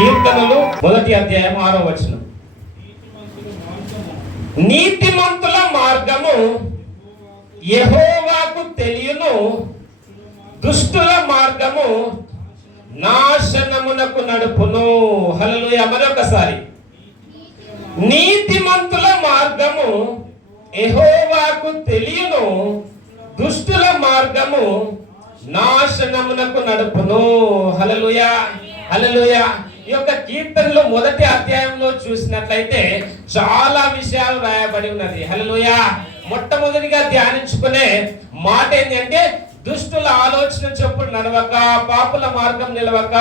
కీర్తనలు 1వ అధ్యాయం 6వ వచనం. నీతిమంతుల మార్గము యెహోవాకు తెలియను, దుష్టుల మార్గము నాశనమునకు నడుపును. హల్లెలూయా. మరొకసారి, నీతిమంతుల మార్గము యెహోవాకు తెలియను, దుష్టుల మార్గము నాశనమునకు నడుపును. హల్లెలూయా, హల్లెలూయా. ఈ యొక్క కీర్తనలో 1వ అధ్యాయంలో చూసినట్లయితే చాలా విషయాలు రాయబడి ఉన్నది. హల్లెలూయా. మొట్టమొదటిగా ధ్యానించుకునే మాట ఏంటంటే, దుష్టుల ఆలోచన చొప్పున నడవక, పాపుల మార్గం నిలవక,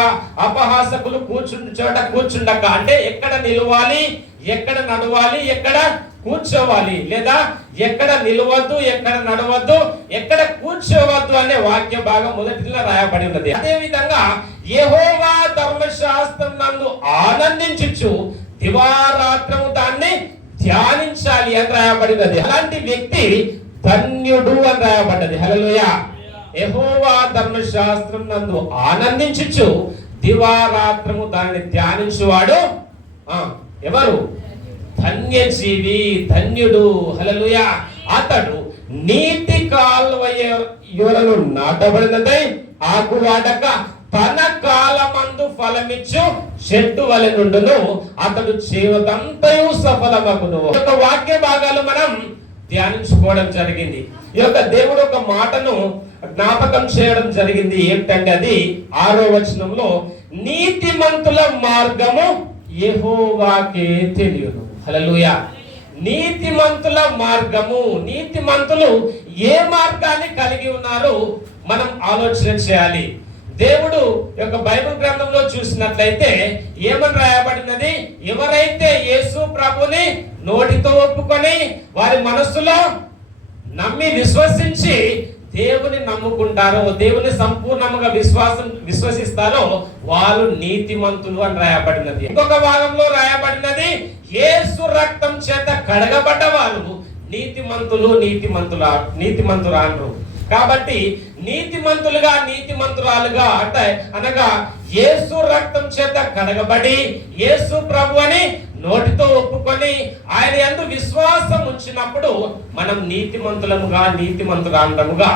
అపహాసకులు కూర్చుండు చోట కూర్చుండక. అంటే ఎక్కడ నిలవాలి, ఎక్కడ నడవాలి, ఎక్కడ కూర్చోవాలి, లేదా ఎక్కడ నిలవద్దు, ఎక్కడ నడవద్దు, ఎక్కడ కూర్చోవద్దు అనే వాక్య భాగం మొదటిలో రాయబడి ఉన్నది. అదే విధంగా యెహోవా ధర్మశాస్త్రం నందు ఆనందించుచు దివారాత్రము దాన్ని ధ్యానించాలి అని రాయబడినది. అలాంటి వ్యక్తి ధన్యుడు అని రాయబడ్డది. హల్లెలూయా. యెహోవా ధర్మశాస్త్రం నందు ఆనందించుచు దివారాత్రము దాన్ని ధ్యానించువాడు ఎవరు? ధన్యజీవి, ధన్యుడు. హల్లెలూయా. అతడు నీతి కాలువలను నాటబడినదై ఆకువాడక తన కాలమందు ఫలమిచ్చు చెట్టు వలె నుండును, అతడు జీవితంతయు సఫలమగును. ఒక వాక్య భాగాలు మనం ధ్యానించుకోవడం జరిగింది. ఈ యొక్క దేవుడు ఒక మాటను జ్ఞాపకం చేయడం జరిగింది. ఏంటంటే అది 6వ వచనంలో, నీతిమంతుల మార్గము యెహోవాకే తెలియను. హల్లెలూయా. నీతిమంతుల మార్గము, నీతిమంతులు ఏ మార్గాన్ని కలిగి ఉన్నారు మనం ఆలోచన చేయాలి. దేవుడు యొక్క బైబిల్ గ్రంథంలో చూసినట్లయితే ఏమని రాయబడినది? ఎవరైతే యేసు ప్రభుని నోటితో ఒప్పుకొని వారి మనస్సులో నమ్మి విశ్వసించి దేవుని నమ్ముకుంటారో, దేవుని సంపూర్ణంగా విశ్వసిస్తారో వాళ్ళు నీతిమంతులు అని రాయబడినది. ఇంకొక భాగంలో రాయబడినది, యేసు రక్తం చేత కడగబడ్డ వాళ్ళు నీతిమంతులు, నీతిమంతురాలు. కాబట్టి నీతిమంతులుగా, నీతిమంతురాలుగా అంటే అనగా యేసు రక్తం చేత కడగబడి యేసు ప్రభు అని నోటితో ఒప్పుకొని ఆయన యందు విశ్వాసం ఉంచినప్పుడు మనం నీతిమంతులముగా, నీతిమంతురాలుగా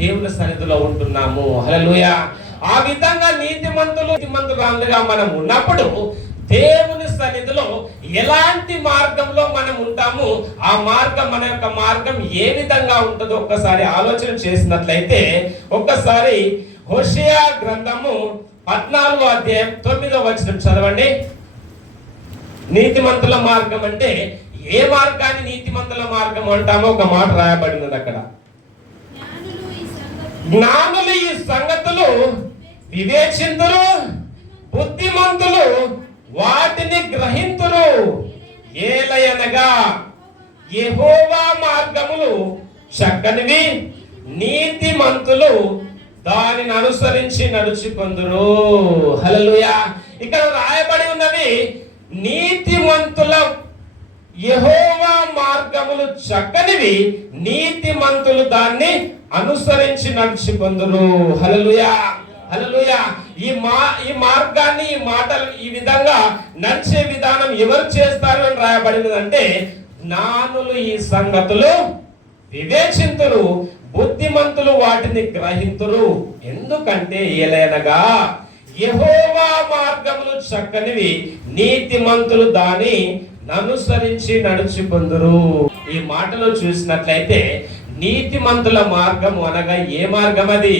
దేవుని సన్నిధిలో ఉంటున్నాము. హల్లెలూయా. ఆ విధంగా నీతిమంతురాలుగా మనం ఉన్నప్పుడు దేవుని సన్నిధిలో ఎలాంటి మార్గంలో మనం ఉంటాము, ఆ మార్గం, మన యొక్క మార్గం ఏ విధంగా ఉంటుందో ఒక్కసారి ఆలోచన చేసినట్లయితే, ఒక్కసారి హోషేయ గ్రంథము 14వ అధ్యాయం 9వ వచనం చదవండి. నీతిమంతుల మార్గం అంటే ఏ మార్గాన్ని నీతిమంతుల మార్గం అంటామో ఒక మాట రాయబడినది అక్కడ. జ్ఞానులు ఈ సంగతులు వివేచింతురు, బుద్ధిమంతులు వాటిని గ్రహింతురు. ఏలయనగా యెహోవా మార్గములు చక్కనివి, నీతిమంతులు దానిని అనుసరించి నడుచుకొందురు. హల్లెలూయా. ఇక్కడ రాయబడి ఉన్నవి, నీతిమంతుల యెహోవా మార్గములు చక్కనివి, నీతిమంతులు దాన్ని అనుసరించి నడుచుకొందురు. హల్లెలూయా, హల్లెలూయా. ఈ మార్గాన్ని, ఈ మాటలు, ఈ విధంగా నడిచే విధానం ఎవరు చేస్తారు అని రాయబడినదంటే, జ్ఞానులు ఈ సంగతులు వివేచింతురు, బుద్ధిమంతులు వాటిని గ్రహింతురు. ఎందుకంటే ఏలైనగా యెహోవా మార్గములు చక్కనివి, నీతిమంతులు దాని అనుసరించి నడుచుకొందురు. ఈ మాటలో చూసినట్లయితే నీతిమంతుల మార్గము అనగా ఏ మార్గం? అది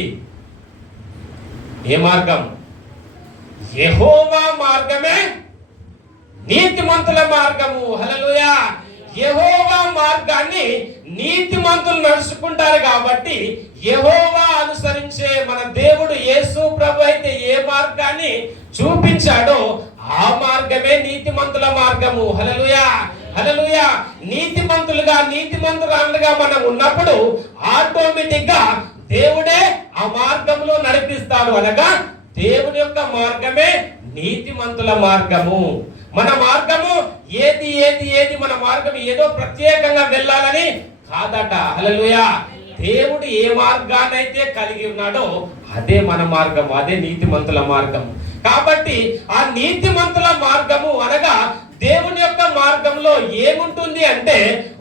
ఏ మార్గం? యెహోవా మార్గమే నీతిమంతుల మార్గము. హల్లెలూయా. యెహోవా మార్గాన్ని నీతిమంతులు నడుచుకుంటారు కాబట్టి, యెహోవా అనుసరించే మన దేవుడు యేసు ప్రభు అయితే ఏ మార్గాన్ని చూపించాడో ఆ మార్గమే నీతిమంతుల మార్గము. హల్లెలూయా, హల్లెలూయా. నీతిమంతులుగా, నీతిమంతురాలుగా మనం ఉన్నప్పుడు ఆటోమేటిక్ గా దేవుడే ఆ మార్గంలో నడిపిస్తాడు. అనగా దేవుని యొక్క మార్గమే నీతిమంతుల మార్గము. మన మార్గము ఏది మన మార్గం ఏదో ప్రత్యేకంగా వెళ్ళాలని కాదట. హల్లెలూయా. దేవుడు ఏ మార్గాన్నైతే కలిగి ఉన్నాడో అదే మన మార్గం, అదే నీతిమంతుల మార్గం. కాబట్టి ఆ నీతిమంతుల మార్గము అనగా దేవుని యొక్క మార్గంలో ఏముంటుంది అంటే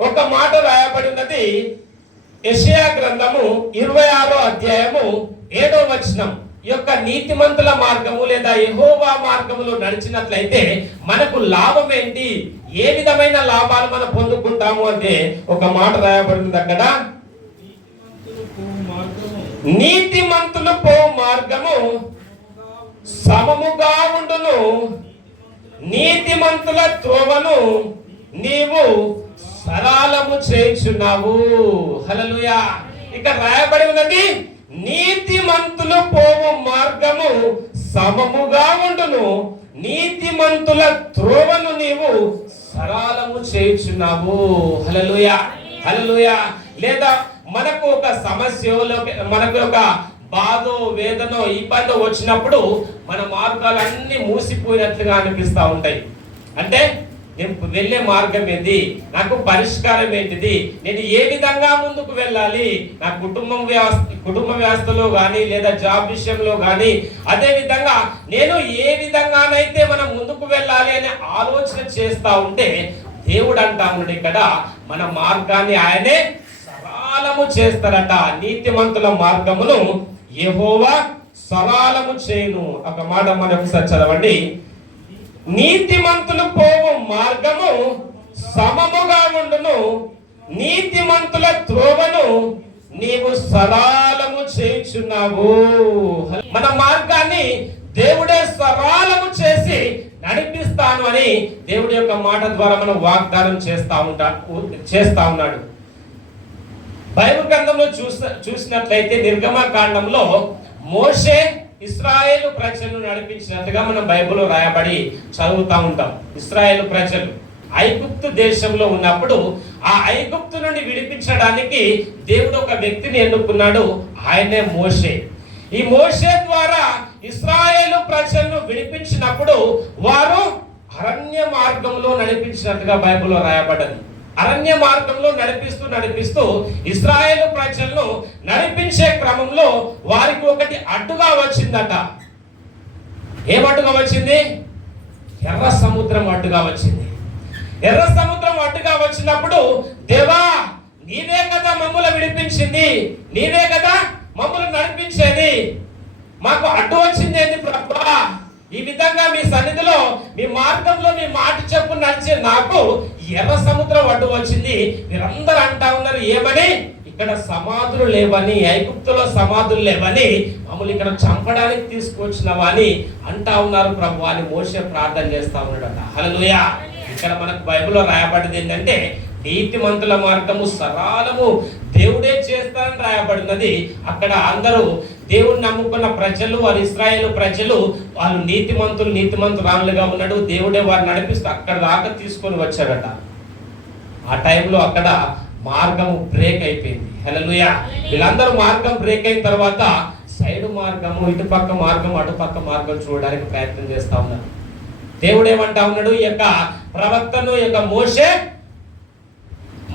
ఒక మాట రాయబడి ఉన్నది. యెషయా గ్రంథము 26వ అధ్యాయము 7వ వచనం. ఈ యొక్క నీతిమంతుల మార్గము లేదా యెహోవా మార్గములో నడిచినట్లయితే మనకు లాభం ఏంటి, ఏ విధమైన లాభాలు మనం పొందుకుంటాము అంటే ఒక మాట రాయబడింది అక్కడ. నీతిమంతులు పో మార్గము సమముగా ఉండును, నీతిమంతుల త్రోవను నీవు సరళము చేయుచున్నావు. హల్లెలూయా. ఇక్కడ రాయబడి ఉన్నది నీతిమంతులు పోవు మార్గము సమముగా ఉండును, నీతిమంతుల త్రోవను నీవు సరళము చేయుచున్నావు. హల్లెలూయా, హల్లెలూయా. లేదా మనకు ఒక సమస్యలో, మనకు ఒక బాధో వేదనో ఇబ్బందో వచ్చినప్పుడు మన మార్గాలన్నీ మూసిపోయినట్లుగా అనిపిస్తూ ఉంటాయి. అంటే నేను వెళ్ళే మార్గం ఏంటి, నాకు పరిష్కారం ఏంటిది, నేను ఏ విధంగా ముందుకు వెళ్ళాలి, నా కుటుంబ వ్యవస్థలో కానీ లేదా జాబ్ విషయంలో కానీ, అదే విధంగా నేను ఏ విధంగానైతే మనం ముందుకు వెళ్ళాలి అనే ఆలోచన చేస్తూ ఉంటే దేవుడు అంటా ఉన్నాడు ఇక్కడ మన మార్గాన్ని ఆయనే సరళము చేస్తారట. నీతిమంతుల మార్గమును యెహోవా సరళము చేయును. ఒక మాట మరొకసారి చదవండి. నీతిమంతులు పోవు మార్గము సమముగా ఉండును, నీతిమంతుల త్రోవను నీవు సరళము చేయుచున్నావు. మన మార్గాన్ని దేవుడే సరళము చేసి నడిపిస్తాను అని దేవుడి యొక్క మాట ద్వారా మనం వాగ్దానం చేస్తా ఉన్నాడు. బైబిల్ గ్రంథంలో చూసినట్లయితే నిర్గమకాండంలో మోషే ఇశ్రాయేలు ప్రజలను నడిపించినట్టుగా మనం బైబిల్లో రాయబడి చదువుతూ ఉంటాం. ఇశ్రాయేలు ప్రజలు ఐగుప్తు దేశంలో ఉన్నప్పుడు ఆ ఐగుప్తు నుండి విడిపించడానికి దేవుడు ఒక వ్యక్తిని ఎన్నుకున్నాడు, ఆయనే మోషే. ఈ మోషే ద్వారా ఇశ్రాయేలు ప్రజలను విడిపించినప్పుడు వారు అరణ్య మార్గంలో నడిపించినట్టుగా బైబిల్లో రాయబడ్డది. అరణ్య మార్గంలో నడిపిస్తూ ఇశ్రాయేలు ప్రజలను నడిపించే క్రమంలో వారికి ఒకటి అడ్డుగా వచ్చిందట. ఏమడ్డుగా వచ్చింది? ఎర్ర సముద్రం అడ్డుగా వచ్చింది. ఎర్ర సముద్రం అడ్డుగా వచ్చినప్పుడు, దేవా నీవే కదా మమ్మల్ని విడిపించింది, నీవే కదా మమ్మల్ని నడిపించేది, మాకు అడ్డు వచ్చింది ఏంటి ప్రభువా? ఈ విధంగా మీ సన్నిధిలో మీ మార్గంలో మీ మాట చెప్పు నడిచే నాకు ఎర్ర సముద్రం అడ్డు వచ్చింది. మీరందరూ అంటా ఉన్నారు ఏమని, ఇక్కడ సమాధులు లేవని, ఐగుప్తులో సమాధులు లేవని, మమ్మల్ని ఇక్కడ చంపడానికి తీసుకొచ్చినవా అని అంటా ఉన్నారు ప్రభు అని మోషే ప్రార్థన చేస్తా ఉన్నాడట. హల్లెలూయా. ఇక్కడ మనకు బైబిల్లో రాయబడింది ఏంటంటే నీతిమంతుల మార్గము సరళము దేవుడే చేస్తారని రాయబడినది. అక్కడ అందరూ దేవుడిని నమ్ముకున్న ప్రజలు, వారు ఇశ్రాయేలు ప్రజలు, వాళ్ళు నీతిమంతురాలుగా ఉన్నాడు. దేవుడే వారు నడిపిస్తూ అక్కడ దాకా తీసుకొని వచ్చాడట. ఆ టైంలో అక్కడ మార్గము బ్రేక్ అయిపోయింది. హల్లెలూయా. వీళ్ళందరూ మార్గం బ్రేక్ అయిన తర్వాత సైడ్ మార్గము, ఇటుపక్క మార్గం, అటుపక్క మార్గం చూడడానికి ప్రయత్నం చేస్తా ఉన్నారు. దేవుడు ఏమంటా ఉన్నాడు, ఈ యొక్క ప్రవక్తను, ఈ యొక్క మోషే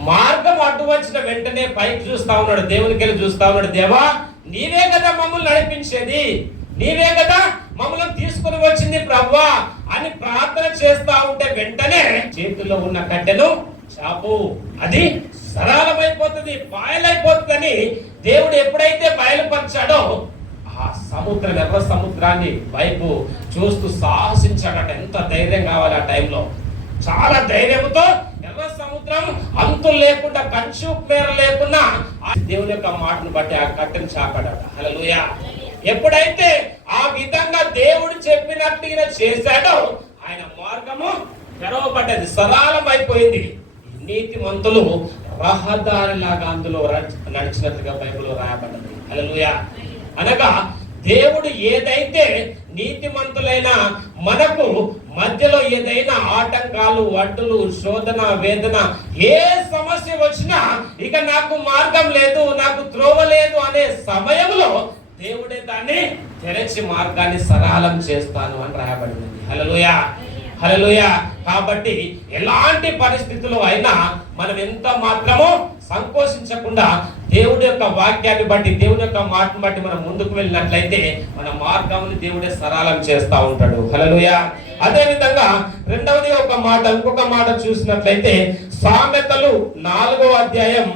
మార్గం అడ్డు వచ్చిన వెంటనే పైకి చూస్తా ఉన్నాడు, దేవునికి వెళ్ళి చూస్తా ఉన్నాడు. దేవా నీవే కదా మమ్మల్ని నడిపించేది, నీవే కదా మమ్మల్ని తీసుకుని వచ్చింది ప్రభువా అని ప్రార్థన చేస్తా ఉంటే వెంటనే చేతుల్లో ఉన్న కట్టెను చాపు, అది సరళమైపోతుంది, బయలైపోతుందని దేవుడు ఎప్పుడైతే బయలుపరిచాడో ఆ సముద్రం, ఎర్ర సముద్రాన్ని వైపు చూస్తూ సాహసించాడట. ఎంత ధైర్యం కావాలి ఆ టైంలో! చాలా ధైర్యంతో ఎర్ర సముద్రం అంతులు లేకుండా, కంచు మేర లేకుండా దేవుని యొక్క మాటను బట్టి ఆ కట్టెను చాపాడట. హల్లెలూయా. ఎప్పుడైతే ఆ విధంగా దేవుడు చెప్పినట్టు ఈయన చేశాడో ఆయన మార్గము తెరవబడ్డది, సరళమైపోయింది. నీతిమంతులు రహదారిలాగా అందులో నడిచినట్లుగా బైబిల్లో రాయబడ్డది. హల్లెలూయా. అనగా దేవుడు ఏదైతే నీతిమంతులైన మనకు మధ్యలో ఏదైనా ఆటంకాలు, అడ్డులు, శోధన, వేదన, ఏ సమస్య వచ్చినా ఇక నాకు మార్గం లేదు, నాకు త్రోవ లేదు అనే సమయంలో దేవుడే దాన్ని తెరచి మార్గాన్ని సరళం చేస్తాను అని రాయబడింది. హల్లెలూయా, హల్లెలూయా. కాబట్టి ఎలాంటి పరిస్థితుల్లో అయినా మనం ఎంత మాత్రమో సంకోచించకుండా దేవుడి యొక్క వాక్యాన్ని బట్టి, దేవుని యొక్క మాటను బట్టి మనం ముందుకు వెళ్ళినట్లయితే మన మార్గముని దేవుడే సరళం చేస్తా ఉంటాడు. హల్లెలూయా. అదే విధంగా రెండవది ఇంకొక మాట చూసినట్లయితే సామెతలు 4వ అధ్యాయం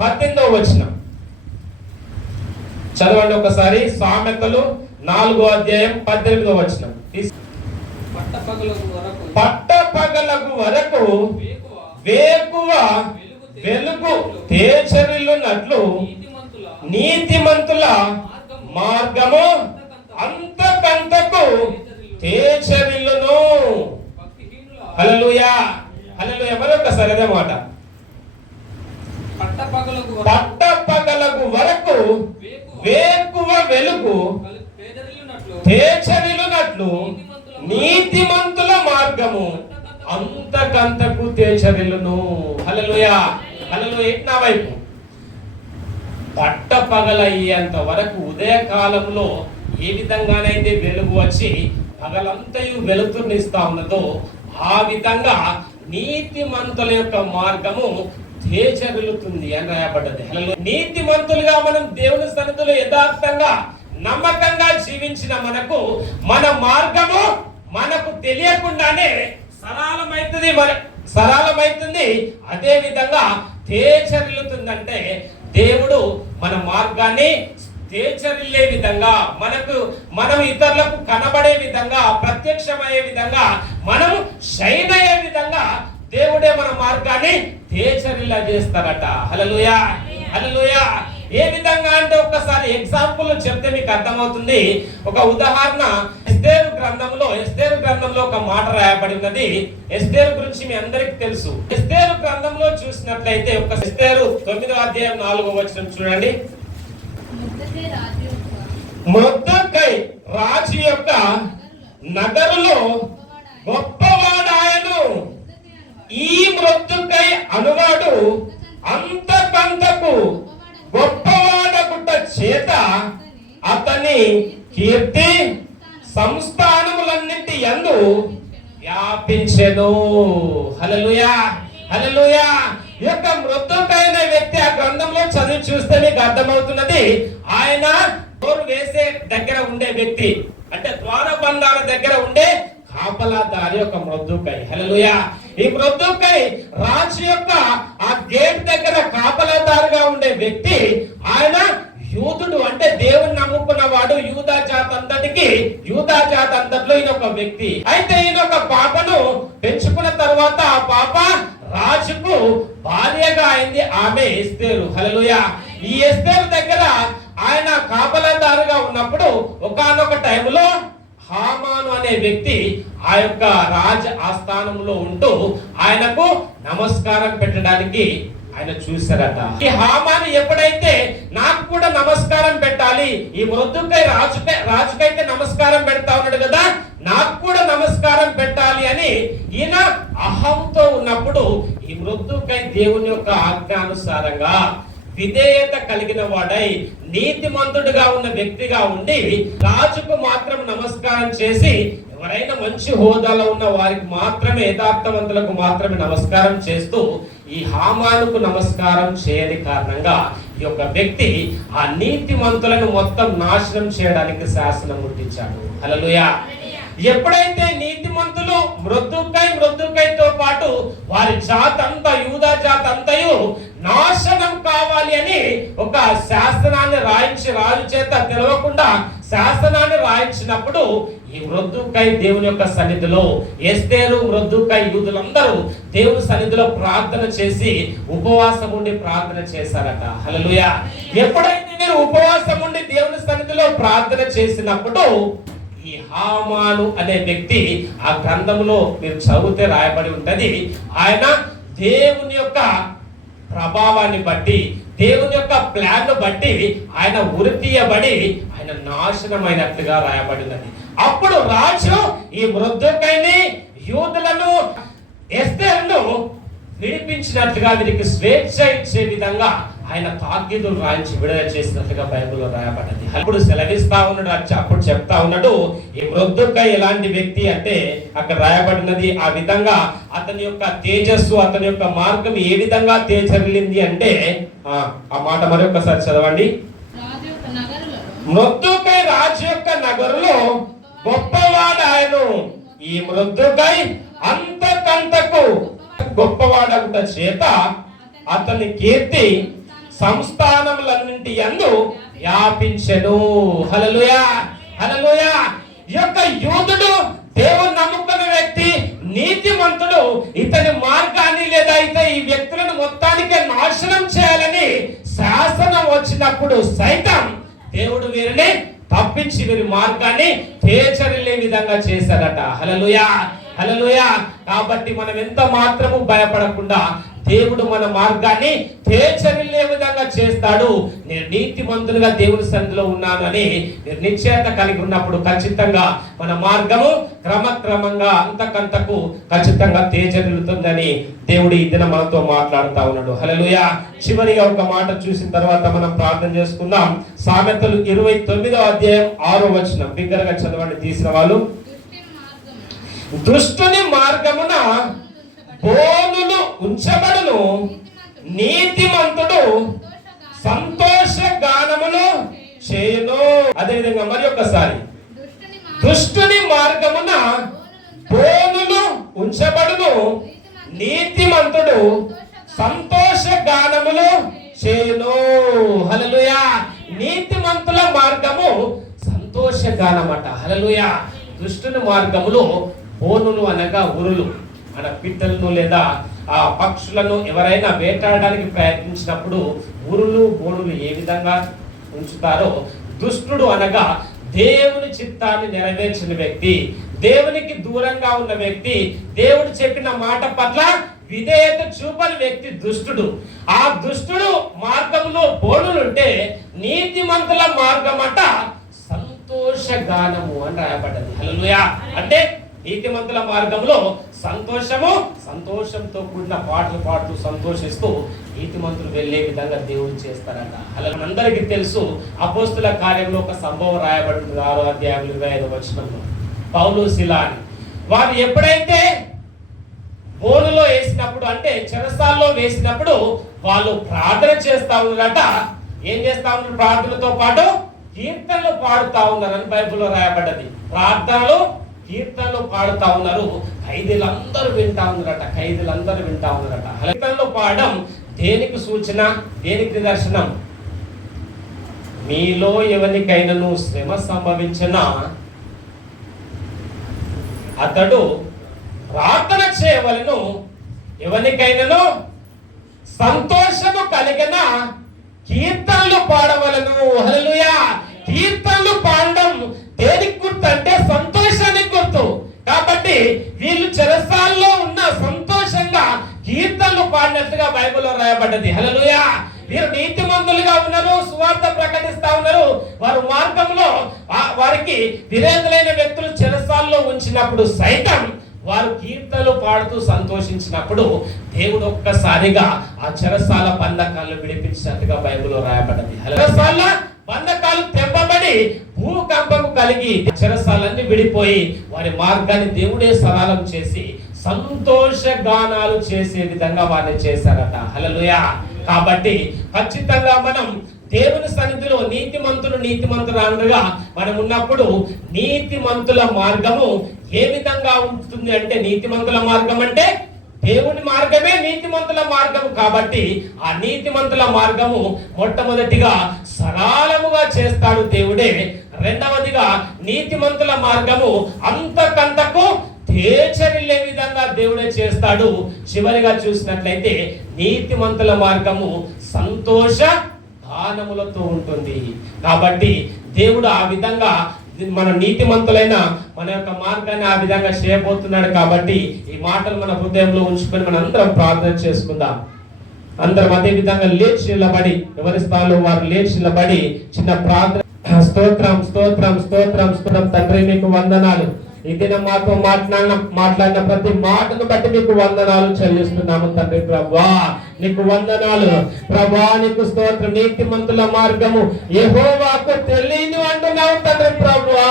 18వ వచనం చదవండి ఒకసారి. సామెతలు 4వ అధ్యాయం 18వ వచనం. పట్టపగలకు వరకు వేకువ వెలుగు తేజరిల్లునట్లు నీతిమంతుల మార్గము అంతకంతకు తేజరిల్లును. హల్లెలూయా, హల్లెలూయా. మరొకసారి అదే మాట. పట్టపగలకు వరకు వేకువ వెలుగు తేజరిల్లునట్లు నీతిమంతుల మార్గము అంతకంతకు తేజరిల్లును. హల్లెలూయా, హల్లెలూయా. నా వైపు పట్టపగలయ్యేంత వరకు ఉదయకాలంలో ఏ విధంగానైతే వెలుగు వచ్చి పగలంతయు వెలుతురునిస్తా ఉన్నదో ఆ విధంగా నీతిమంతుల యొక్క మార్గము తేజరిల్లుతుంది అని రాయబడ్డది. నీతిమంతులుగా మనం దేవుని సన్నిధిలో యథార్థంగా నమ్మకంగా జీవించిన మనకు మన మార్గము మనకు తెలియకుండానే సరళమైతుంది. అదే విధంగా తేజరిల్లుతుందంటే దేవుడు మన మార్గాన్ని తేజరిల్లే విధంగా, మనం ఇతరులకు కనబడే విధంగా, ప్రత్యక్షమయ్యే విధంగా, మనము షైన్ అయ్యే విధంగా దేవుడే మన మార్గాన్ని తేజరిల్లా చేస్తారట. హల్లెలూయా, హల్లెలూయా. ఏ విధంగా అంటే ఒక్కసారి ఎగ్జాంపుల్ చెప్తే మీకు అర్థమవుతుంది. ఒక ఉదాహరణ, ఎస్తేరు గ్రంథంలో ఒక మాట రాయబడినది. ఎస్తేరు గురించి మీ అందరికి తెలుసు. ఎస్తేరు గ్రంథంలో చూసినట్లయితే ఎస్తేరు 9వ అధ్యాయం 4వ వచనం చూడండి. మొర్దెకై రాజు యొక్క నగరులో గొప్పవాడాయను. ఈ మొర్దెకై అనువాడు అంతకంతకు గొప్పవాడగుట చేత అతని కీర్తి సంస్థానములన్నింటి యందు వ్యాపించెను. హల్లెలూయా, హల్లెలూయా. ఈ యొక్క మృతుకైన వ్యక్తి ఆ గ్రంథంలో చదివి చూస్తే మీకు అర్థమవుతున్నది. ఆయన డోర్ వేసే దగ్గర ఉండే వ్యక్తి, అంటే ద్వారబంధాల దగ్గర ఉండే కాపలాదారి ఒక మృతుకై. హల్లెలూయా. ఈ మృతుకై రాజు యొక్క ఆ గేట్ దగ్గర కాపలాదారుగా ఉండే వ్యక్తి. ఆయన యూదుడు, అంటే దేవుని నమ్ముకున్న వాడు. యూదా జాతి అంతట్లో ఈయన ఒక వ్యక్తి. అయితే ఈయన ఒక పాపను పెంచుకున్న తర్వాత ఆ పాప రాజుకు భార్యగా అయింది. ఆమె ఎస్తేరు. హల్లెలూయా. ఈ ఎస్తేరు దగ్గర ఆయన కాపలాదారుగా ఉన్నప్పుడు ఒకానొక టైంలో హామాను అనే వ్యక్తి ఆ యొక్క రాజ ఆస్థానంలో ఉంటూ ఆయనకు నమస్కారం పెట్టడానికి ఆయన చూశారట. ఈ హామాను ఎప్పుడైతే నాకు కూడా నమస్కారం పెట్టాలి, ఈ మొర్దెకై రాజుకైతే నమస్కారం పెడతా ఉన్నాడు కదా, నాకు కూడా నమస్కారం పెట్టాలి అని ఈయన అహంతో ఉన్నప్పుడు ఈ మొర్దెకై దేవుని యొక్క ఆజ్ఞానుసారంగా విధేయత కలిగిన వాడై నీతిమంతుడిగా ఉన్న వ్యక్తిగా ఉండి రాజుకు మాత్రం నమస్కారం చేసి, ఎవరైనా మంచి హోదాలో ఉన్న వారికి మాత్రమే, యథార్థవంతులకు మాత్రమే నమస్కారం చేస్తూ ఈ హామానుకు నమస్కారం చేయని కారణంగా ఈ యొక్క వ్యక్తి ఆ నీతిమంతులను మొత్తం నాశనం చేయడానికి శాసనం ముట్టించాడు. హల్లెలూయా. ఎప్పుడైతే నీతిమంతులు మృదుకైతో పాటు వారి జాతంతా, యూదా జాతంతయు నాశనం కావాలి అని ఒక శాసనాన్ని రాయించి, రాజు చేత తెలవకుండా శాసనాన్ని రాయించినప్పుడు ఈ మృదుకై దేవుని యొక్క సన్నిధిలో, ఎస్తేరు మృదుకై యూదులందరూ దేవుని సన్నిధిలో ప్రార్థన చేసి ఉపవాసం ఉండి ప్రార్థన చేశారట. హల్లెలూయా. ఎప్పుడైతే మీరు ఉపవాసం ఉండి దేవుని సన్నిధిలో ప్రార్థన చేసినప్పుడు ఈ హామాను అనే వ్యక్తి ఆ గ్రంథంలో మీరు చదివితే రాయబడి ఉంటది. ఆయన దేవుని యొక్క ప్రభావాన్ని బట్టి, దేవుని యొక్క ప్లాన్ బట్టి ఆయన ఉరితీయబడి ఆయన నాశనమైనట్లుగా రాయబడినది. అప్పుడు రాజు ఈ మృదుకైని, యూదులను, ఎస్తేరును విడిపించినట్లుగా వీరికి స్వేచ్ఛ ఇచ్చే విధంగా ఆయన తాకీదులు రాయించి విడుదల చేసినట్లుగా బైబిల్లో రాయబడ్డది. అప్పుడు సెలవిస్తా ఉన్నాడు, అప్పుడు చెప్తా ఉన్నాడు, ఈ మొర్దెకై ఎలాంటి వ్యక్తి అంటే అక్కడ రాయబడినది ఆ విధంగా అతని యొక్క తేజస్సు, అతని యొక్క మార్గం ఏ విధంగా తేజరిల్లింది అంటే ఆ మాట మరొకసారి చదవండి. మొర్దెకై రాజు యొక్క నగరులో గొప్పవాడు ఆయన. ఈ మొర్దెకై అంతకంతకు గొప్పవాడగుట చేత అతని కీర్తి సంస్థానములన్నింటి యందు వ్యాపించెను. హల్లెలూయా, హల్లెలూయా. ఈ యొక్క యూదుడు దేవుని నమ్ముకున్న వ్యక్తి, నీతిమంతుడు, ఇతని మార్గాన్ని లేదా ఈ వ్యక్తులను మొత్తానికి నాశనం చేయాలని శాసనం వచ్చినప్పుడు సైతం దేవుడు వీరిని తప్పించి వీరి మార్గాన్ని తేజరిల్లే విధంగా చేశాడట. హల్లెలూయా, హల్లెలూయా. కాబట్టి మనం ఎంత మాత్రము భయపడకుండా దేవుడు మన మార్గాన్ని తేజరిల్లే విధంగా చేస్తాడు. నేను నీతిమంతునిగా దేవుని సన్నిధిలో ఉన్నాను అని మీరు నిశ్చయత కలిగి ఉన్నప్పుడు ఖచ్చితంగా మన మార్గము క్రమక్రమంగా అంతకంతకు ఖచ్చితంగా తేజరిల్లుతుందని దేవుడు ఈ దిన మనతో మాట్లాడుతా ఉన్నాడు. హల్లెలూయా. చివరిగా ఒక మాట చూసిన తర్వాత మనం ప్రార్థన చేసుకుందాం. సామెతలు 29వ అధ్యాయం 6వ వచనం బిగ్గరగా చదవండి తీసిన వాళ్ళు. దుష్టుని మార్గమున బోనులు ఉంచబడును, నీతిమంతుడు సంతోష గానములు చేయును. అదేవిధంగా మరి ఒక్కసారి, దుష్టుని మార్గమున బోనులు ఉంచబడును, నీతిమంతుడు సంతోష గానములు చేయును. హల్లెలూయా. నీతిమంతుల మార్గము సంతోష గానమట. హల్లెలూయా. దుష్టుని మార్గములో బోనులు అనగా ఉరులు, మన పిట్టలను లేదా ఆ పక్షులను ఎవరైనా వేటాడడానికి ప్రయత్నించినప్పుడు ఉరులు బోనులు ఏ విధంగా ఉంచుతారో, దుష్టుడు అనగా దేవుని చిత్తాన్ని నెరవేర్చిన వ్యక్తి, దేవునికి దూరంగా ఉన్న వ్యక్తి, దేవుడు చెప్పిన మాట పట్ల విధేయత చూపని వ్యక్తి దుష్టుడు. ఆ దుష్టుడు మార్గంలో బోనులుంటే నీతిమంతుల మార్గం అంట సంతోష గానము అని రాయబడ్డది. హల్లెలూయా. అంటే నీతిమంతుల మార్గంలో సంతోషంతో కూడిన పాటలు పాడుతూ సంతోషిస్తూ నీతిమంతులు వెళ్ళే విధంగా దేవుడు చేస్తారట. అలా మనందరికీ తెలుసు, అపోస్తుల కార్యంలో ఒక సంభవం రాయబడింది 6వ అధ్యాయం 25వ వచనంలో. పౌలు శిలా అని వారు ఎప్పుడైతే బోనులో వేసినప్పుడు అంటే చెరసాల్లో వేసినప్పుడు వాళ్ళు ప్రార్థన చేస్తా ఉన్నారట. ఏం చేస్తా ఉన్నారు? ప్రార్థనతో పాటు కీర్తనలు పాడుతా ఉన్నారని బైబిల్లో రాయబడ్డది. ప్రార్థనలు కీర్తనలు పాడుతా ఉన్నారు. ఖైదీలందరూ వింటా ఉన్నారట. కీర్తనలు పాడడం దేనికి సూచన, దేనికి నిదర్శనం? మీలో ఎవరికైనాను శ్రమ సంభవించినా అతడు ప్రార్థన చేయవలెను, ఎవరికైనాను సంతోషము కలిగిన కీర్తనలు పాడవలను. హల్లెలూయా. కీర్తనలు పాడడం దేనికి గుర్తు అంటే సంతోషానికి గుర్తు. కాబట్టి వీళ్ళు చెరసాల్లో ఉన్న సంతోషంగా కీర్తనలు పాడినట్లుగా బైబిల్లో రాయబడ్డది. హల్లెలూయా. వీరు నీతిమంతులుగా ఉన్నారు, సువార్త ప్రకటిస్తా ఉన్నారు. వారు మార్గంలో వారికి విరేంద్రులైన వ్యక్తులు చెరసాల్లో ఉంచినప్పుడు సైతం వారు కీర్తనలు పాడుతూ సంతోషించినప్పుడు దేవుడు ఒక్కసారిగా ఆ చెరసాల బంధకాలను విడిపించినట్టుగా బైబిల్లో రాయబడ్డది. చెరసాల బంధకాలు తెంపబడి భూకంపము కలిగి చెరసాలన్నీ విడిపోయి వారి మార్గాన్ని దేవుడే సరళం చేసి సంతోష గానాలు చేసే విధంగా వారిని చేశారట. హల్లెలూయా. కాబట్టి ఖచ్చితంగా మనం దేవుని సన్నిధిలో నీతిమంతులుగా మనం ఉన్నప్పుడు నీతిమంతుల మార్గము ఏ విధంగా ఉంటుంది అంటే, నీతిమంతుల మార్గం అంటే దేవుని మార్గమే నీతిమంతుల మార్గము. కాబట్టి ఆ నీతిమంతుల మార్గము మొట్టమొదటిగా సరళముగా చేస్తాడు దేవుడే. రెండవదిగా నీతిమంతుల మార్గము అంతకంతకు తేజరిల్లే విధంగా దేవుడే చేస్తాడు. చివరిగా చూసినట్లయితే నీతిమంతుల మార్గము సంతోష గానములతో ఉంటుంది. కాబట్టి దేవుడు ఆ విధంగా మన నీతిమంతులైన మన యొక్క మార్గాన్ని ఆ విధంగా చేయబోతున్నాడు. కాబట్టి ఈ మాటలు మన హృదయంలో ఉంచుకొని మన అందరం ప్రార్థన చేసుకుందాం. అందరం అదే విధంగా లేచి నిలబడి, ఎవరి స్థానంలో వారు లేచి నిలబడి చిన్న ప్రార్థన. స్తోత్రం స్తోత్రం స్తోత్రం స్తోత్రం తండ్రి, మీకు వందనాలు. ఈ దినం మాతో మాట్లాడిన ప్రతి మాటను బట్టి మీకు వందనాలు చెల్లిస్తున్నాము తండ్రి ప్రభువా. నీకు వందనాలు ప్రభువా, నీకు స్తోత్రం. నీతిమంతుల మార్గము యెహోవాకు తెలియని అంటున్నావు తండ్రి ప్రభువా.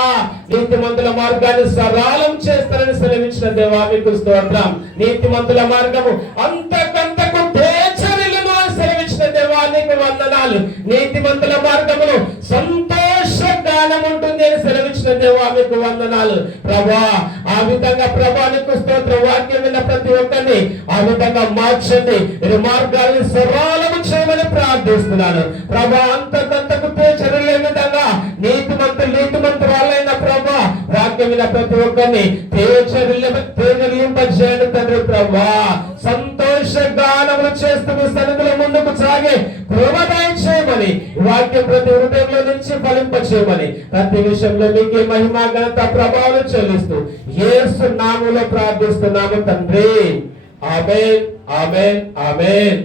నీతిమంతుల మార్గాన్ని సరళం చేస్తారని సెలవించిన దేవా మీకు స్తోత్రం. నీతిమంతుల మార్గము అంతకంతకు తేజరిల్లును అని సెలవించిన దేవా నీకు వందనాలు. నీతిమంతుల మార్గములు సంతోష గానం ఉంటుంది అని సెలవించిన దేవా మీకు వందనాలు ప్రభా. ఆ విధంగా ప్రభా నీకు స్తోత్రం. వాక్యం విన్న ప్రతి ఒక్కరిని ఆ విధంగా మార్చండి, మార్గాన్ని సరళము చేయమని ప్రార్థిస్తున్నాను ప్రభా. అంతకంతకు తేజరిల్లే విధంగా నీతిమంతురాలైన ప్రభా వాక్యం విన్న ప్రతి ఒక్కరిని తేజరిల్లింపజేయండి తండ్రి ప్రభా. సంతోష గానములు చేస్తూ మీ సన్నిధిలో ముందుకు సాగే కృపదయ చేయమని, వాక్యం ప్రతి హృదయంలో నుంచి ఫలింపచేయమని, ప్రతి విషయంలో మీకే మహిమ ఘనత ప్రభావాలు చెల్లిస్తూ యేసు నామములో ప్రార్థిస్తున్నాము తండ్రి. ఆమేన్, ఆమేన్, ఆమేన్.